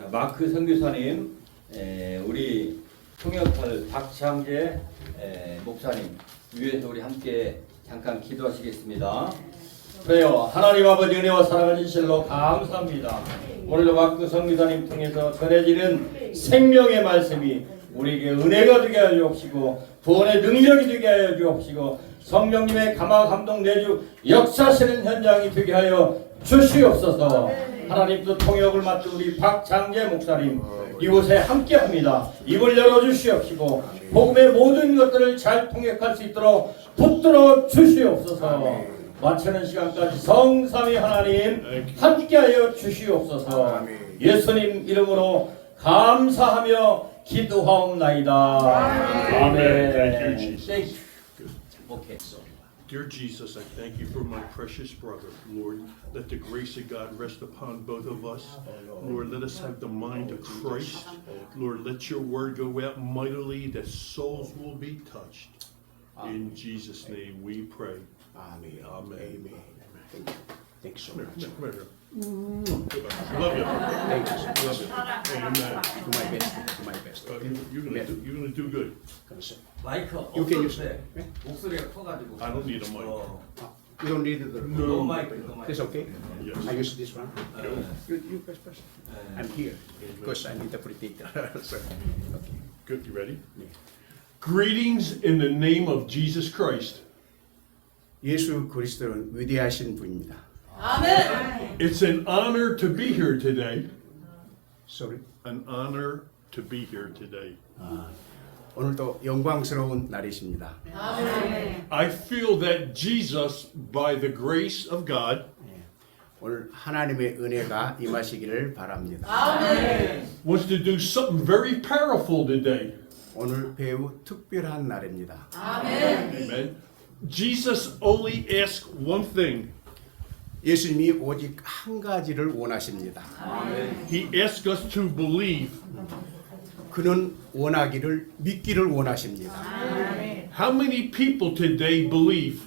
자, 마크 선교사님, 에, 우리 통역할 박창재 에, 목사님 위해서 우리 함께 잠깐 기도하시겠습니다. 그래요. 하나님 아버지 은혜와 사랑하신 실로 감사합니다. 오늘도 마크 선교사님 통해서 전해지는 생명의 말씀이 우리에게 은혜가 되게 하여 주옵시고 구원의 능력이 되게 하여 주옵시고 성령님의 감화 감동 내주 역사하시는 현장이 되게 하여 주시옵소서. 하나님 또 통역을 맡은 우리 박장재 목사님 이곳에 함께합니다. 입을 열어 주시옵시고 복음의 모든 것들을 잘 통역할 수 있도록 붙들어 주시옵소서. 마치는 시간까지 성삼위 하나님 함께하여 주시옵소서. 예수님 이름으로 감사하며 기도하옵나이다. 아멘. You, Dear Jesus, I thank you for my precious brother. Lord, let the grace of God rest upon both of us. Lord, let us have the mind of Christ. Lord, let your word go out mightily that souls will be touched. In Jesus' name we pray. Amen. Amen. Amen. Thanks so much. Come here. Love you. Thank Love you. Uh, Amen. Do my best. Do my best. You're gonna do- good. Sit. 마이크 You can 없어도 use 돼. it. 목소리가 커가지고. I don't need a mic. 어, You don't need the. 노 마이크, 노 마이크. It's okay. Yes. I use this one. 어, You, you press first. 어. I'm here because I'm interpreter. Sorry. Okay. Good, you ready? Yeah. Greetings in the name of Jesus Christ. 예수 그리스도는 위대하신 분입니다. It's an honor to be here today. Sorry. An honor to be here today. 오늘도 영광스러운 날이십니다. I feel that Jesus, by the grace of God, 예. 오늘 하나님의 은혜가 임하시기를 바랍니다. wants to do something very powerful today. 오늘 매우 특별한 날입니다. Amen. Jesus only asked one thing. 예수님이 오직 한 가지를 원하십니다. He asked us to believe. 그는 원하기를 믿기를 원하십니다. How many people today believe?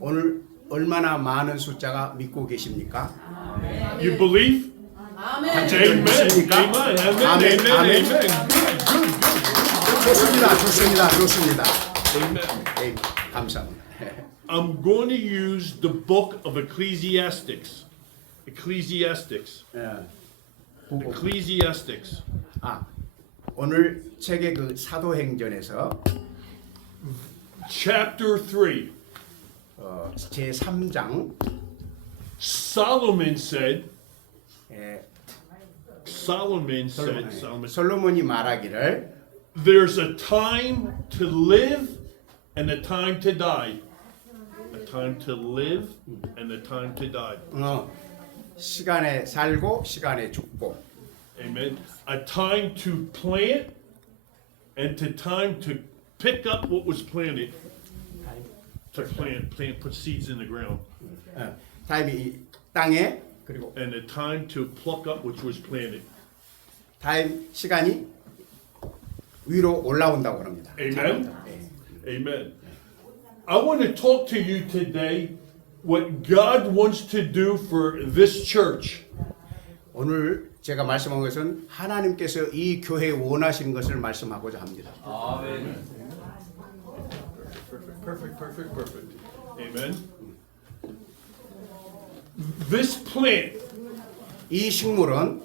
오늘 얼마나 많은 숫자가 믿고 계십니까? You believe? Amen. 믿습니까? Amen. Amen. Amen. Amen. 좋습니다, 좋습니다, 좋습니다. Amen. 네, 감사합니다. I'm going to use the book of Ecclesiastics. Ecclesiastics. 예, Ecclesiastics. 아, 오늘 책의 그 사도행전에서 Chapter 3. 어, 제 3장 Solomon said, 예, Solomon said, 솔로몬, Solomon, 솔로몬이 말하기를 there's a time to live and a time to die. A time to live and a time to die. 어, 시간에 살고 시간에 죽고 Amen. A time to plant and to time to pick up what was planted. To plant, plant, put seeds in the ground. 어, 다음에 이 땅에 그리고 And a time to pluck up which was planted. 다음 시간이 위로 올라온다고 합니다. Amen. 예. Amen. I want to talk to you today what God wants to do for this church. 오늘 제가 말씀한 것은 하나님께서 이 교회에 원하시는 것을 말씀하고자 합니다. 아멘. Perfect, perfect, perfect, perfect. Amen. This plant 이 식물은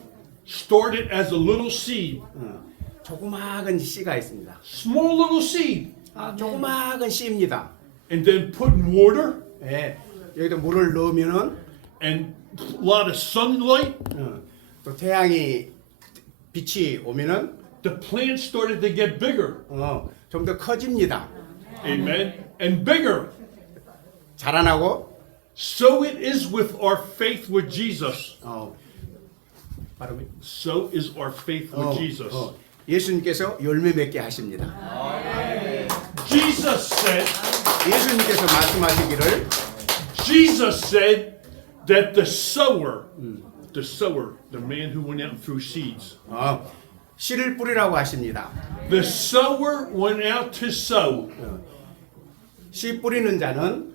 started as a little seed, 어, 조그마한 씨가 있습니다. small little seed, 아, 조그마한 씨입니다. and then put in water 예, 여기다 물을 넣으면은 and a lot of sunlight. 어, 또 태양이 빛이 오면은 The plant started to get bigger. 어, 좀 더 커집니다. Amen. And bigger. 자라나고 So it is with our faith with Jesus. 어, 발음이 So is our faith with 어, Jesus. 어, 예수님께서 열매 맺게 하십니다. Jesus said, 예수님께서 말씀하시기를 Jesus said that the sower, the sower, the man who went out and threw seeds, 어, 씨를 뿌리라고 하십니다. the sower went out to sow. 씨 뿌리는 자는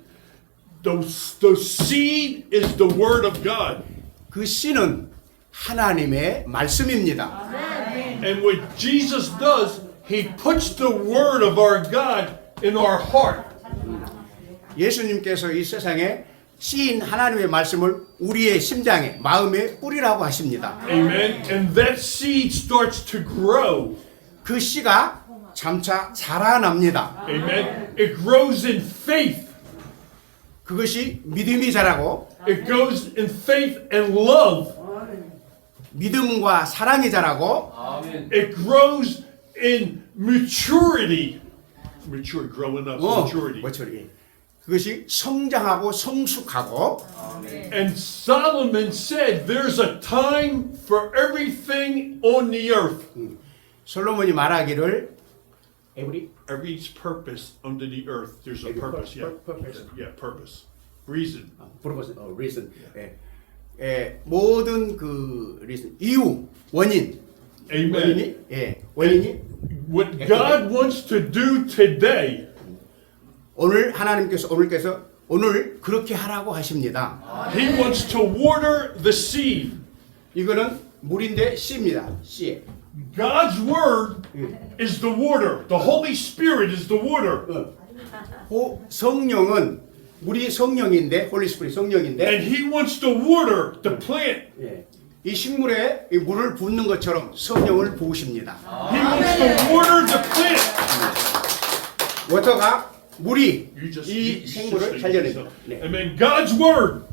The, the seed is the word of God. 그 씨는 하나님의 말씀입니다. And what Jesus does, he puts the word of our God in our heart. 예수님께서 이 세상에 씨인 하나님의 말씀을 우리의 심장에 마음에 뿌리라고 하십니다. Amen. And that seed starts to grow. 그 씨가 점차 자라납니다. Amen. It grows in faith. 그것이 믿음이 자라고 It goes in faith and love. 믿음과 사랑이 자라고. It grows in maturity. Mature, growing up, 어, maturity. 뭐처리 그것이 성장하고 성숙하고 And Solomon said, There's a time for everything on the earth. 솔로몬이 말하기를 every Every purpose under the earth, there's a Every purpose. pur- Yeah, pur- purpose. yeah, purpose, reason. purpose, 어, reason. 예. 예, 모든 그 reason, 이유, 원인, Amen. 원인이 예, 원인이 What God wants to do today 오늘 하나님께서 오늘께서 오늘 그렇게 하라고 하십니다. He wants to water the seed. 이거는 물인데 씨입니다. 씨. God's word is the water. The Holy Spirit is the water. 어. 호, 성령은 물이 성령인데 홀리 스피릿 성령인데 And He wants to water the plant. 예, 이 식물에 이 물을 붓는 것처럼 성령을 부으십니다. He wants to water the plant. 워터가 물이 이 생물을 살려냅니다. 네. Amen. God's word.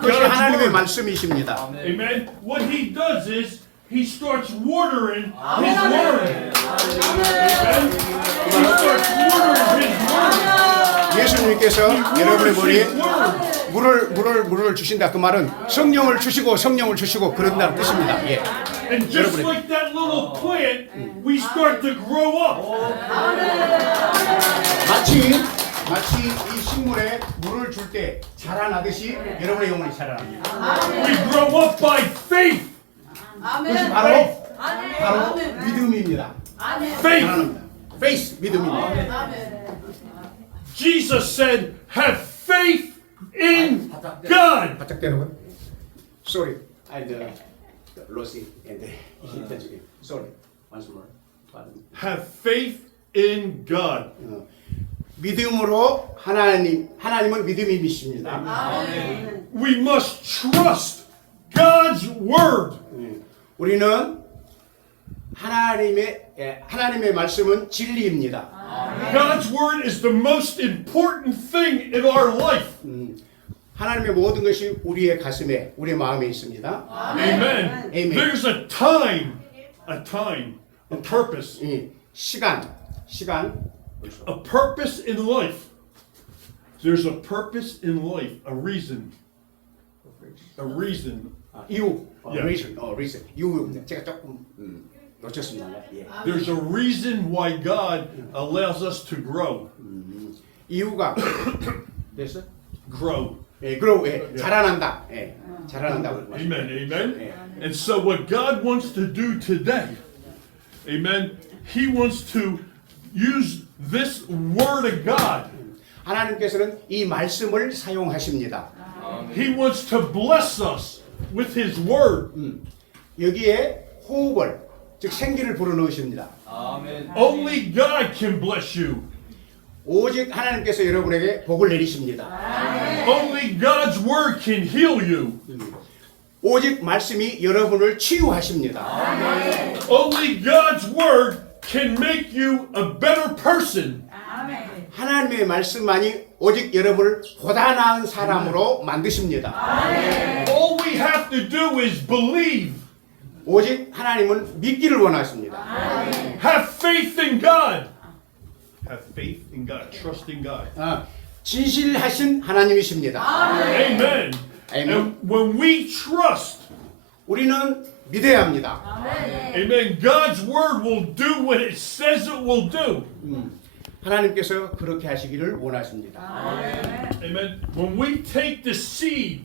그것이 하나님의. 말씀이십니다. Amen. What He does is He starts watering His word. Amen. He starts watering His word. 예수님께서 He 여러분의 머리에 His word. 물을 물을 물을 주신다 그 말은 성령을 주시고 성령을 주시고 그런다는 뜻입니다. 예. And just 여러분의- like that little plant, we start to grow up. 마치 마치 이 식물에 물을 줄 때 자라나듯이 여러분의 영혼이 자라납니다. We grow up by faith. 그것이 바로 바로 믿음입니다. Faith. 자라납니다. faith 믿음입니다. Jesus said, have faith in God. 바짝 대는 Sorry, I uh, It and the Sorry, once more. Pardon. Have faith in God. 어, 믿음으로 하나님 하나님은 믿음이 미십니다. We must trust God's word. 예. 우리는 하나님의 예, 하나님의 말씀은 진리입니다. God's word is the most important thing in our life. 하나님의 모든 것이 우리의 가슴에 우리의 마음에 있습니다. Amen. Amen. There's a time, a time, a purpose, 이 시간 시간 a purpose in life. There's a purpose in life, a reason, a reason. 아, 이유 어, Yeah. reason 어 reason 이유 제가 조금 음, 놓쳤습니다. 예. There's a reason why God allows us to grow. 이유가 됐어? Grow. 예, 그리고 예, 자라난다. 예, 자라난다고. Amen. Amen. And so, what God wants to do today, Amen, He wants to use this Word of God. 하나님께서는 이 말씀을 사용하십니다. He wants to bless us with His Word. 여기에 호흡을 즉 생기를 불어넣으십니다. Only God can bless you. 오직 하나님께서 여러분에게 복을 내리십니다. Only God's Word can heal you. 오직 말씀이 여러분을 치유하십니다. Only God's Word can make you a better person. 하나님의 말씀만이 오직 여러분을 보다 나은 사람으로 만드십니다. All we have to do is believe, 오직 하나님은 믿기를 원하십니다. have faith in God. Have faith in God, trust in God. 아, 진실하신 하나님이십니다. Amen. Amen. And when we trust, 우리는 믿어야 합니다. amen, God's word will do what it says it will do. 하나님께서 그렇게 하시기를 원하십니다. Amen. When we take the seed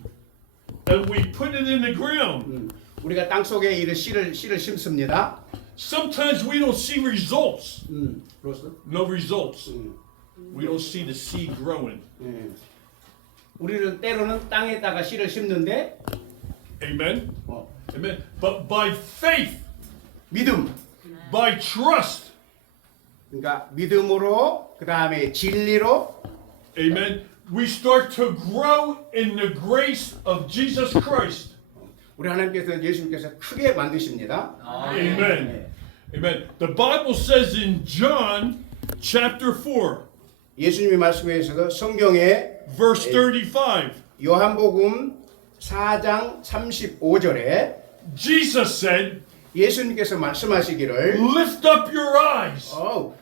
and we put it in the ground, 우리가 땅 속에 이를 씨를 씨를 심습니다. sometimes we don't see results. 음, 그렇소? No results. We don't see the seed growing. 예. 우리는 때로는 땅에다가 씨를 심는데 Amen. 어, Amen. But by faith, 믿음. by trust, 그러니까 믿음으로 그 다음에 진리로 amen, we start to grow in the grace of Jesus Christ. 우리 하나님께서 예수님께서 크게 만드십니다. Amen. Amen. The Bible says in John chapter 4, 예수님의 말씀에서도 성경에 verse 35, 요한복음 4장 35절에 Jesus said, 예수님께서 말씀하시기를 Lift up your eyes. 어,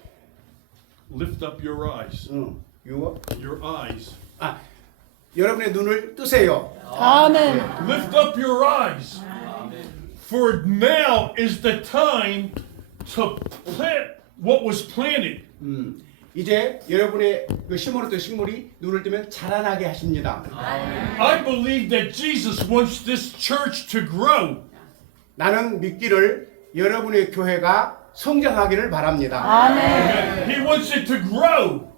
Lift up your eyes. 응, 유어? Your eyes. 아, 여러분의 눈을 뜨세요. 아멘. Lift up your eyes. For now is the time to plant what was planted. 음, 이제 여러분의 그 심어놓던 식물이 눈을 뜨면 자라나게 하십니다. I believe that Jesus wants this church to grow. 나는 믿기를 여러분의 교회가 성장하기를 바랍니다. 아멘. He wants it to grow.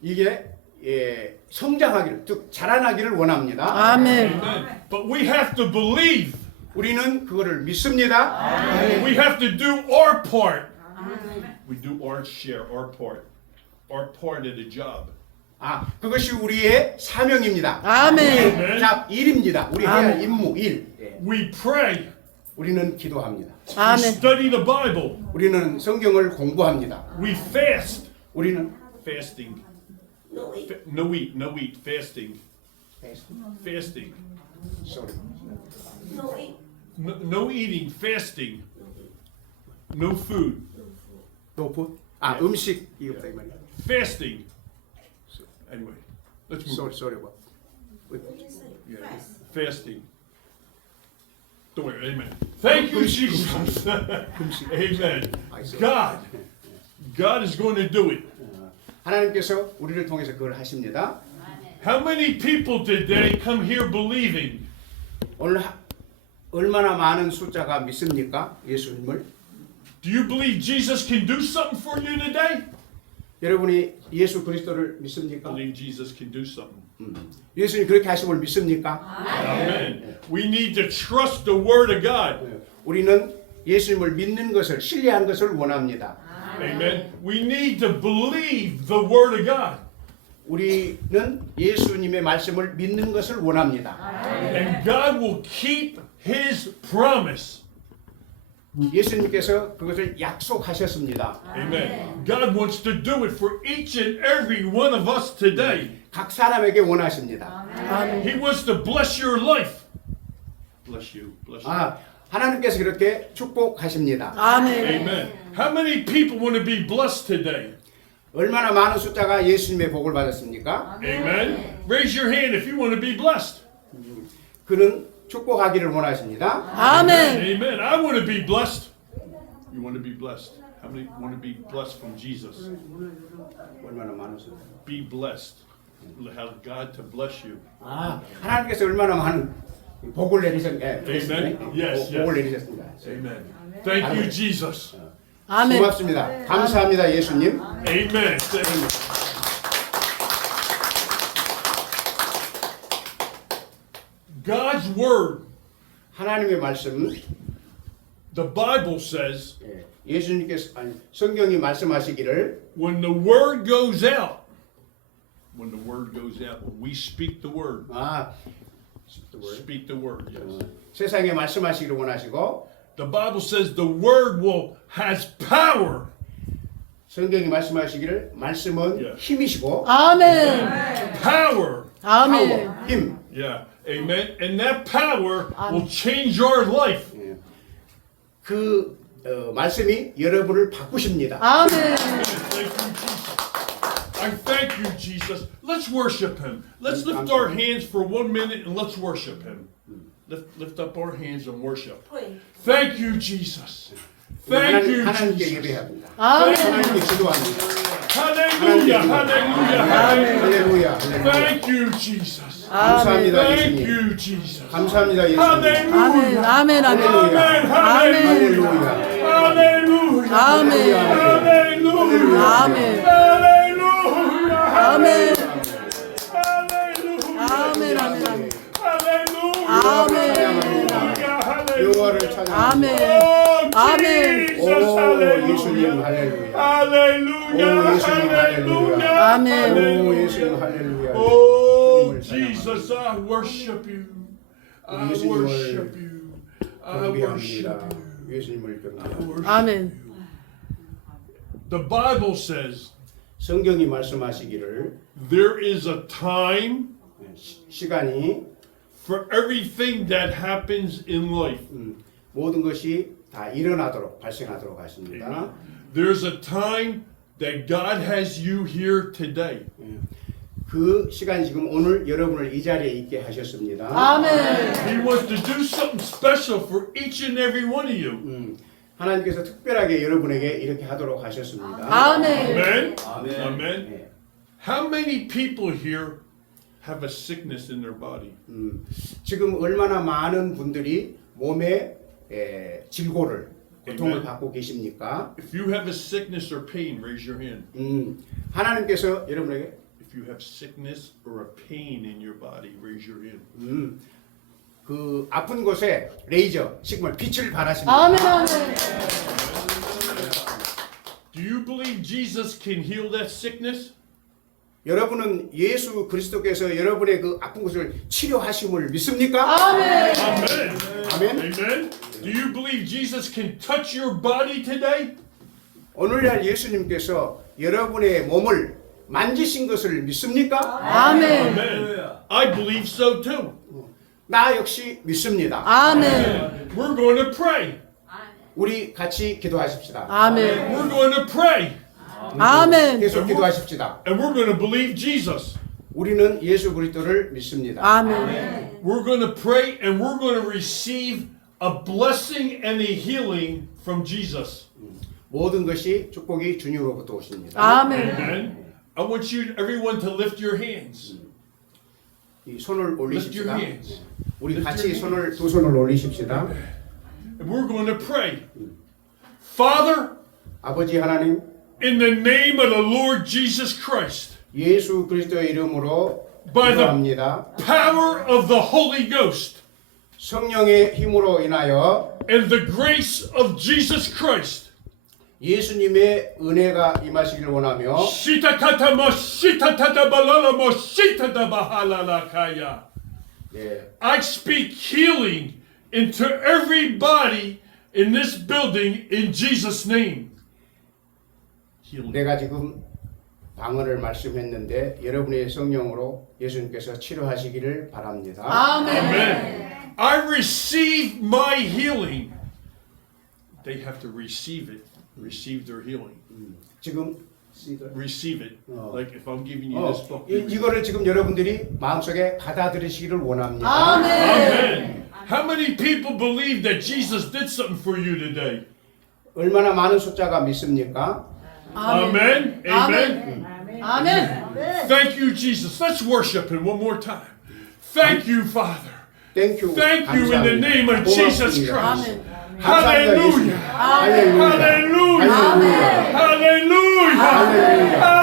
이게 예, 성장하기를 즉 자라나기를 원합니다. 아멘. But we have to believe. 우리는 그거를 믿습니다. We have to do our part. We do our share, our part. Our part of the job. 아, 그것이 우리의 사명입니다. 아멘. Amen. 자, 일입니다. 우리 해야 할. 임무 일. 예, We pray. 우리는 기도합니다. We 아멘. study the Bible. 우리는 성경을 공부합니다. We fast. 우리는 Fasting. Fa- no eat, no eat, fasting. Fasting. sorry. No, no eating, fasting. No food. 노풋? 아, 음식이 없다 이 말이야. Fasting. Anyway, let's move. sorry, sorry. 뭐. Yeah, fasting. Don't worry, amen. Thank you, Jesus. amen. God, God is going to do it. 하나님께서 우리를 통해서 그걸 하십니다. How many people today come here believing? 오늘 하- 얼마나 많은 숫자가 믿습니까? 예수님을? Do you believe Jesus can do something for you today? 여러분이 예수 그리스도를 믿습니까? believe Jesus can do something. 예수님 그렇게 하심을 믿습니까? Amen. We need to trust the Word of God. 우리는 예수님을 믿는 것을 신뢰하는 것을 원합니다. Amen. We need to believe the Word of God. 우리는 예수님의 말씀을 믿는 것을 원합니다. And God will keep His promise. 예수님께서 그것을 약속하셨습니다. Amen. God wants to do it for each and every one of us today. 각 사람에게 원하십니다. He wants to bless your life. Bless you. Bless you. 아, 하나님께서 그렇게 축복하십니다. 아멘. Amen. How many people want to be blessed today? 얼마나 많은 숫자가 예수님의 복을 받았습니까? Amen. Raise your hand if you want to be blessed. 그는 축복하기를 원하십니다. 아멘. Amen. I want to be blessed. You want to be blessed. How many want to be blessed from Jesus? 얼마나 숫자. Be blessed. Have God to bless you. 아, 하나님께서 얼마나 많은 복을 내리셨, 예, Amen. Yes, 복- 복을 yes. 내리셨습니다. Amen. Thank you, Jesus. 아멘. 고맙습니다. 감사합니다, 예수님. Amen. Thank you. God's word, 하나님의 말씀, the Bible says, 예, 예수님께서 아니 성경이 말씀하시기를 when the word goes out, when the word goes out, when we speak the word, 아, speak the word, yes. 세상에 말씀하시기를 원하시고 The Bible says the word will has power. 성경이 말씀하시기를 말씀은 예. 힘이시고 아멘. Power. 아멘. 파워, 힘. Yeah. Amen. And that power will change our life. 예. 그 어, 말씀이 여러분을 바꾸십니다. 아멘. Thank you, Jesus. I thank you, Jesus. Let's worship him. Let's lift our hands for one minute and let's worship him. Lift, lift up our hands and worship. Thank you, Jesus. Thank 하나님, you, 하나님께 Jesus. 예배합니다. 아멘. 하나님께 기도합니다. Hallelujah, hallelujah, hallelujah. 할렐루야. 할렐루야. Thank you, Jesus. 감사합니다, Thank 예수님. you, Jesus. 감사합니다, 예수님. 아멘. Hallelujah. 아멘. 아멘. Amen. Hallelujah. 할렐루야. Hallelujah. 아멘. Hallelujah. 아멘. Hallelujah. 아멘. Hallelujah. 아멘. 아멘. 아멘. Hallelujah. 아멘. 찬양합니다. 아멘. Oh, 아멘. Jesus, 오 hallelujah. 예수님 할렐루야. Hallelujah. 오, 예수님 Hallelujah. 아멘. 오 예수님 할렐루야. Oh, 주님을 Jesus, I worship you. I 예수님을 worship you. I worship 경배합니다. you. 예수님을 I 경배합니다. worship 아멘. you. The Bible says 성경이 말씀하시기를 there is a time 시- 시간이 for everything that happens in life. 음, 모든 것이 다 일어나도록 발생하도록 하십니다. There's a time that God has you here today. 그 시간 지금 오늘 여러분을 이 자리에 있게 하셨습니다. 아멘. He wants to do something special for each and every one of you. 음, 하나님께서 특별하게 여러분에게 이렇게 하도록 하셨습니다. 아멘. Amen. 아멘. Amen. 네, How many people here have a sickness in their body? 음, 지금 얼마나 많은 분들이 몸에 에, 질고를 고통을 Amen. 받고 계십니까? If you have a sickness or pain, raise your hand. 음, 하나님께서 여러분에게 If you have sickness or a pain in your body, raise your hand. 음, 그 아픈 곳에 레이저, 정말 빛을 발하십니다. 아멘. 아멘. Do you believe Jesus can heal that sickness? 여러분은 예수 그리스도께서 여러분의 그 아픈 곳을 치료하심을 믿습니까? 아멘. Amen. 아멘. Amen. Do you believe Jesus can touch your body today? 오늘날 예수님께서 여러분의 몸을 만지신 것을 믿습니까? 아멘. Amen. I believe so too. 나 역시 믿습니다. 아멘. We're going to pray. 우리 같이 기도하십시다. 아멘. We're going to pray. 아멘. 계속 기도하십시다. And we're going to believe Jesus. 우리는 예수 그리스도를 믿습니다. 아멘. We're going to pray and we're going to receive a blessing and a healing from Jesus. 모든 것이 축복이 주님으로부터 오십니다. 아멘. Amen. I want you, everyone, to lift your hands. 이 손을 Lift your 올리십시다. hands. 우리 같이 손을 두 손을 올리십시다. And we're going to pray. Father, 아버지 하나님, in the name of the Lord Jesus Christ, 예수 그리스도의 이름으로 By the- 기도합니다. power of the Holy Ghost 성령의 힘으로 인하여 and the grace of Jesus Christ, 예수님의 은혜가 임하시길 원하며 Shitakatama shitatabalala shitatabahalalakaya. 네, I speak healing into every body in this building in Jesus' name. 내가 지금 방언을 말씀했는데 여러분의 성령으로 예수님께서 치료하시기를 바랍니다. 아멘. Amen. I receive my healing. They have to receive it. Receive their healing. 지금 Receive it. Oh. Like if I'm giving you 어, this book. 이, 이거를 지금 여러분들이 마음속에 받아들이시기를 원합니다. 아멘. Amen. How many people believe that Jesus did something for you today? 얼마나 많은 숫자가 믿습니까? Amen. Amen. Amen. Thank you, Jesus. Let's worship him one more time. Thank you, Father. Thank you. Thank you in the name of Jesus Christ. Hallelujah. Hallelujah. Hallelujah. Hallelujah.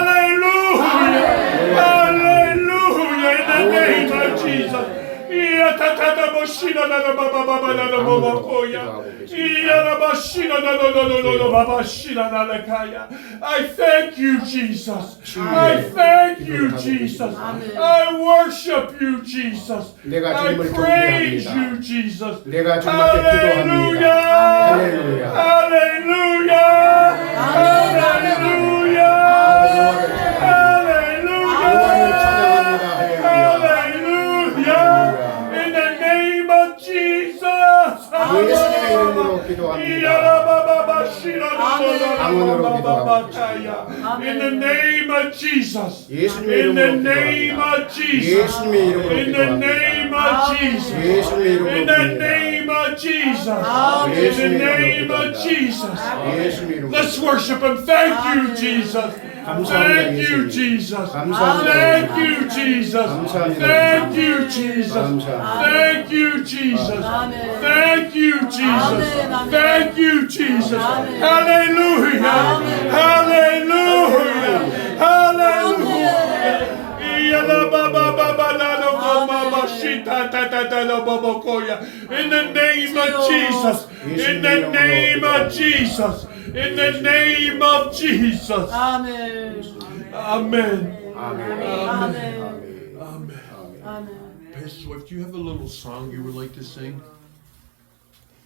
I thank you, Jesus. I thank you, Jesus. I worship you, Jesus. I praise you, Jesus. Hallelujah. Hallelujah. Hallelujah. In the name of Jesus. In the name of Jesus. In the name of Jesus. In the name of Jesus. In the name of Jesus. Let's worship him. Thank you, Jesus. Thank you, Jesus. Thank you, Jesus. Thank you, Jesus. Thank you, Jesus. Thank you, Jesus. Thank you, Jesus. Hallelujah. Hallelujah. In the name of Jesus. In the name of Jesus. In the name of Jesus. 아멘. Amen. 아멘. 아멘. Amen. 아멘. Pastor Swift, do you have a little song you would like to sing?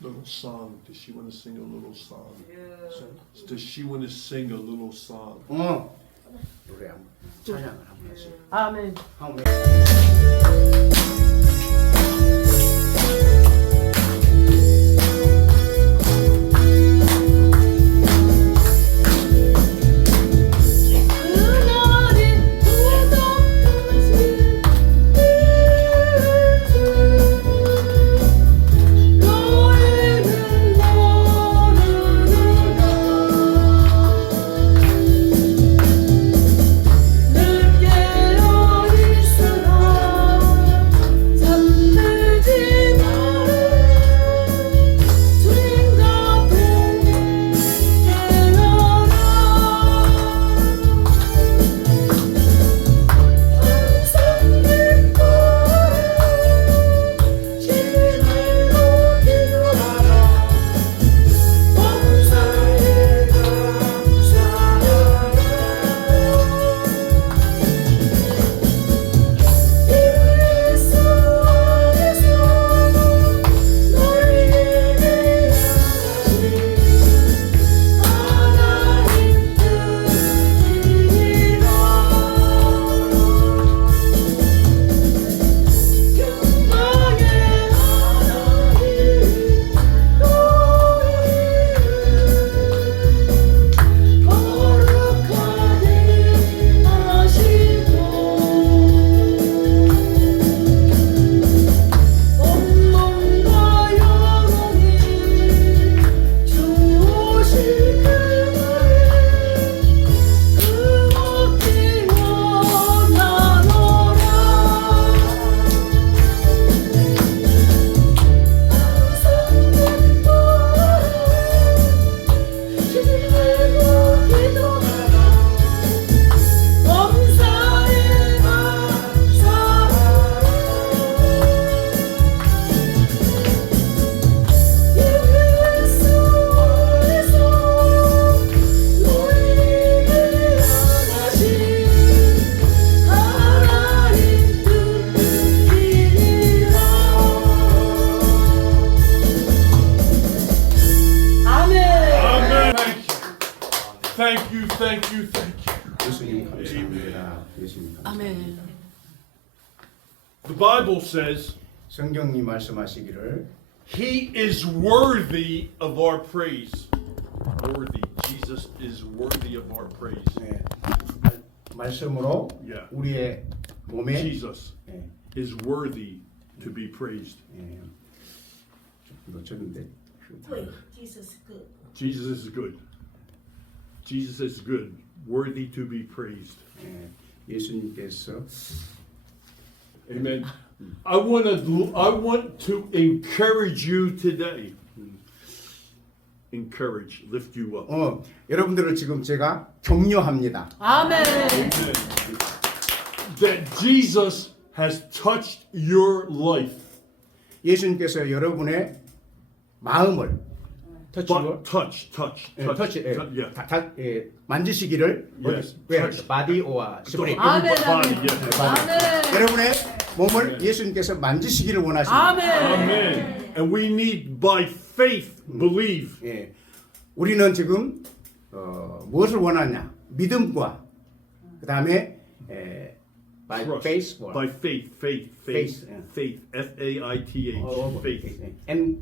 Little song. Does she want to sing a little song? Does she want to sing a little song? 어. 노래 한번 찬양을 한번 하세요. 아멘. 한번 Thank you. The Bible says 성경이 말씀하시기를 He is worthy of our praise. Worthy. Jesus is worthy of our praise. 네, 말- 말씀으로 Yeah. 우리의 몸에 Jesus 예, is worthy to be praised. 예, 좀 놓쳤는데 Wait, Jesus good. Jesus is good. Jesus is good, worthy to be praised. 예, 예수님께서 Amen. I want to I want to encourage you today. Encourage, lift you up. 어, 여러분들을 지금 제가 격려합니다. 아멘 That Jesus has touched your life. 예수님께서 여러분의 마음을 터치고 But touch, touch, 예, touch, 예, touch, yeah. 다, 다, 예, 만지시기를 Yes, 왜 touch. 바디 오아 스프레이 아멘 Body, 아멘 yeah. 아멘 여러분의 몸을 예수님께서 만지시기를 원하십니다. 아멘 Amen. And we need by faith believe. 예, 우리는 지금 어, 무엇을 원하냐? 믿음과 그 다음에 by Trust. faith, 뭐, By faith, faith, faith, Faith, yeah. faith. F A I T H. 어, 뭐, Faith. 예, and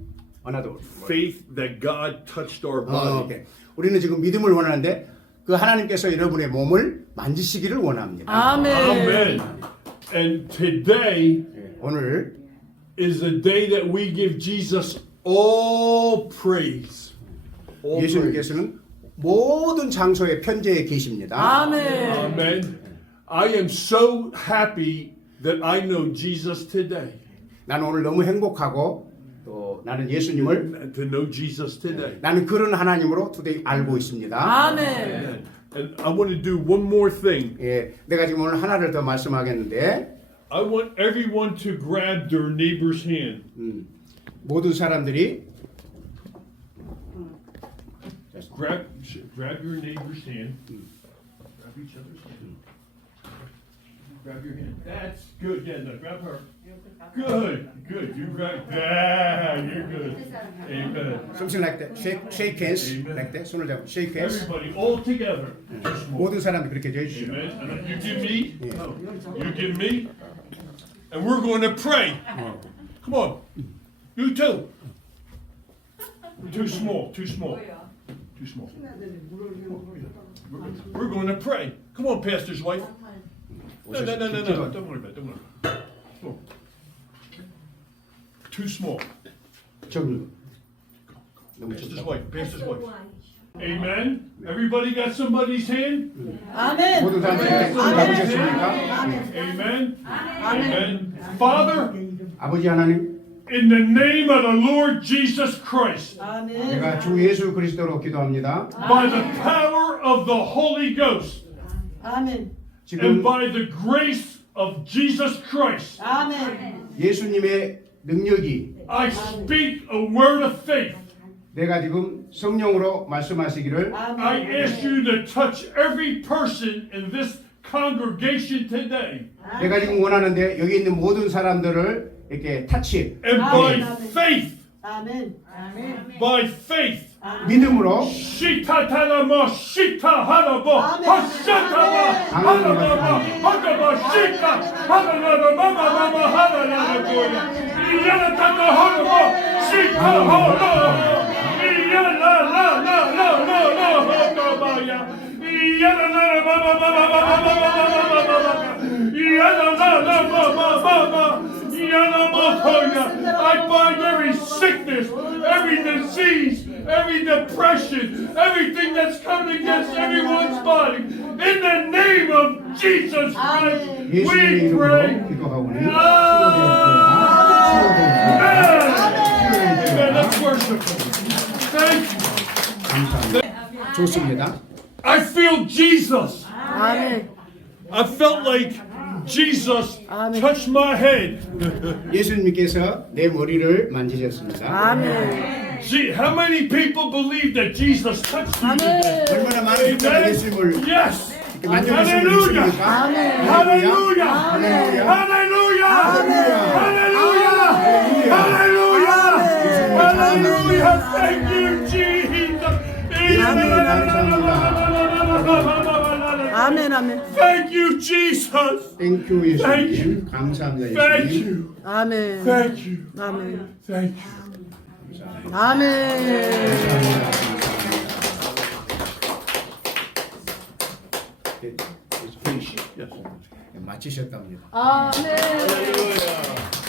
another word. 뭐. Faith that God touched our 어, body. 오케이. 우리는 지금 믿음을 원하는데 그 하나님께서 여러분의 몸을 만지시기를 원합니다. 아멘 Amen. And today 예, 오늘 is the day that we give Jesus all praise. All praise. 예수님께서는 모든 장소에 편재에 계십니다. 아멘 Amen. I am so happy that I know Jesus today. 나는 오늘 너무 행복하고 또 나는 예수님을 To know Jesus today. 나는 그런 하나님으로 today 알고 있습니다. 아멘 And I want to do one more thing. 예, 내가 지금 오늘 하나를 더 말씀하겠는데 I want everyone to grab their neighbor's hand. 음, 모든 사람들이 Grab, grab your neighbor's hand. Grab each other's hand. Grab your hand. That's good. Yeah, no, grab her. Good, good. You grab. Yeah, you're good. Amen. something like that. Shake, shake hands like that. 손을 잡고 shake hands. Everybody, all together. Just more. 모든 사람이 그렇게 해주시죠. Amen. And then you give me. You give me. And we're going to pray. Come on. You too. Too small. Too small. Too small. We're, we're going to pray. Come on, pastor's wife. No, no, no, no, no. Don't worry about it. Don't worry. About it. Too small. 저기 너무 Pastor's 좋다. wife. Pastor's wife. Amen. Everybody got somebody's hand? 아멘. 모든 사람들이 손 잡으셨습니까? Amen. Amen. Father, 아버지 하나님, in the name of the Lord Jesus Christ, 아멘. 내가 주 예수 그리스도로 기도합니다. by the power of the Holy Ghost, 아멘. and 지금 by the grace of Jesus Christ, 아멘. 예수님의 능력이 I speak a word of faith. 내가 지금 성령으로 말씀하시기를 I ask you to touch every person in this congregation today. 내가 지금 원하는데 여기 있는 모든 사람들을 이렇게 타치 And by Amen. faith, 아멘. by faith, 믿음으로 haraba, harababa, haraba, shita, la, la, harabaya, iyana, la, la, mama, mama, mama, mama, I bind every sickness, every disease, every depression, everything that's coming against everyone's body. In the name of Jesus Christ, we pray. 좋습니다. I feel Jesus. 아멘. I felt like Jesus Amen. touched my head. 예수님께서 내 머리를 만지셨습니다. 아멘. Gee, how many people believe that Jesus touched you today? 얼마나 많은 분들이 예수님을 Amen. Yes. 이렇게 만져주시고 Hallelujah. 있습니까? Hallelujah. 할렐루야. Hallelujah. 할렐루야. Hallelujah. Hallelujah. Thank you, Jesus. 아멘. 아멘. Thank you, Jesus. 땡큐 예수님. Thank you. 감사합니다 Thank 예수님. you. 아멘. Thank you. 아멘. Thank you. 아멘. 네, 마치셨답니다. 아멘. Hallelujah.